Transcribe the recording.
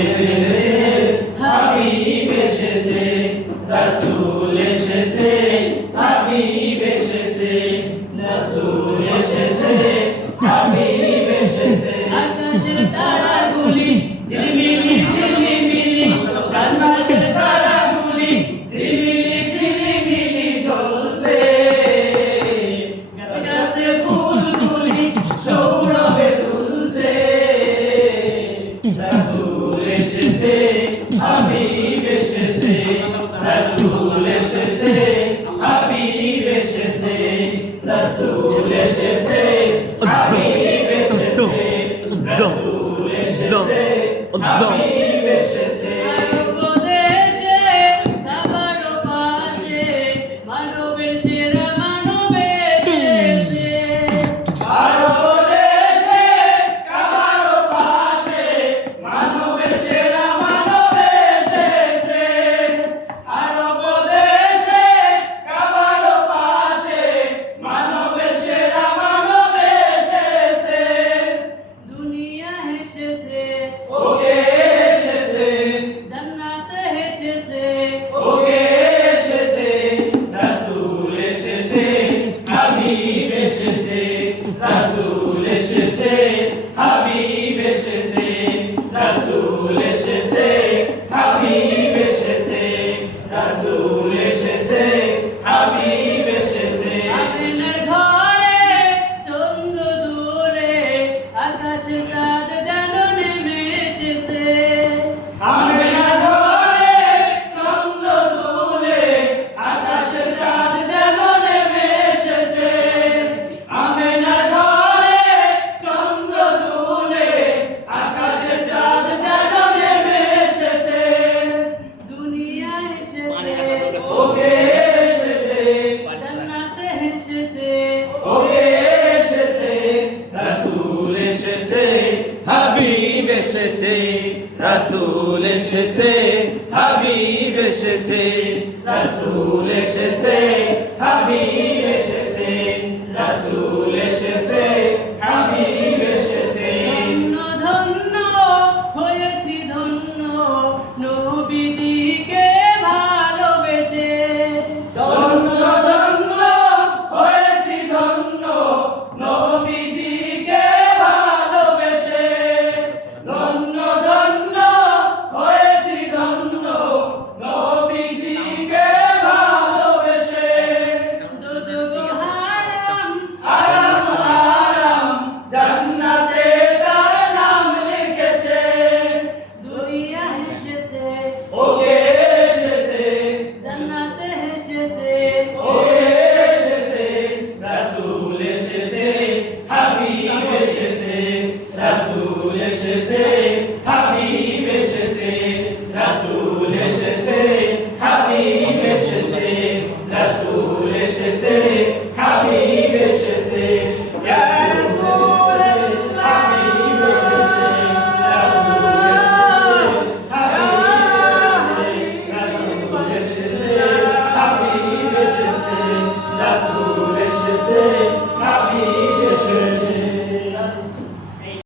এসেছে হাবিব এসেছে রাসূল এসেছে হাবিব এসেছে রাসূল এসেছে হাবিব এসেছে আকাশের তারাগুলি ঝিলিমিলি ঝিলিমিলি জান্নাতের তারাগুলি ঝিলিমিলি ঝিলিমিলি জ্বলছে গাছে গাছে ফুলগুলি সৌরভে দুলছে রাসূল এসেছে হাবিব এসেছে রাসূল এসেছে হাবিব এসেছে রাসূল এসেছে হাবিব এসেছে রাসূল এসেছে হাবিব এসেছে উপদেশে কাবার পাশে মানবের সেরা মানব এসেছে আরব দেশে কাবার পাশে মানবের সেরা মানব এসেছে আরব দেশে কাবার পাশে মানবের সেরা মানব এসেছে দুনিয়া হেসেছে ওকে এসেছে জান্নাতে হেসেছে ওকে এসেছে রাসূল এসেছে হাবিব এসেছে রাসূল এসেছে হাবিব এসেছে রাসূল এসেছে হাবিব এসেছে রাসূল এসেছে হাবিব এসেছে আমিনার ঘরে চন্দ্র দুলে আকাশে চাঁদ যেন নেমে এসেছে আমিনা ধরে চন্দ্র দুলে আকাশের চাঁদ যেন নেমে এসেছে আমিনা ধরে চন্দ্র দুলে আকাশের চাঁদ যেন নেমে এসেছে দুনিয়া হেসেছে ওকে এসেছে জান্নাতে হেসেছে ওকে এসেছে রাসূল এসেছে হাবিব এসেছে রাসূল এসেছে হাবিব এসেছে রাসূল এসেছে হাবিব এসেছে রাসূল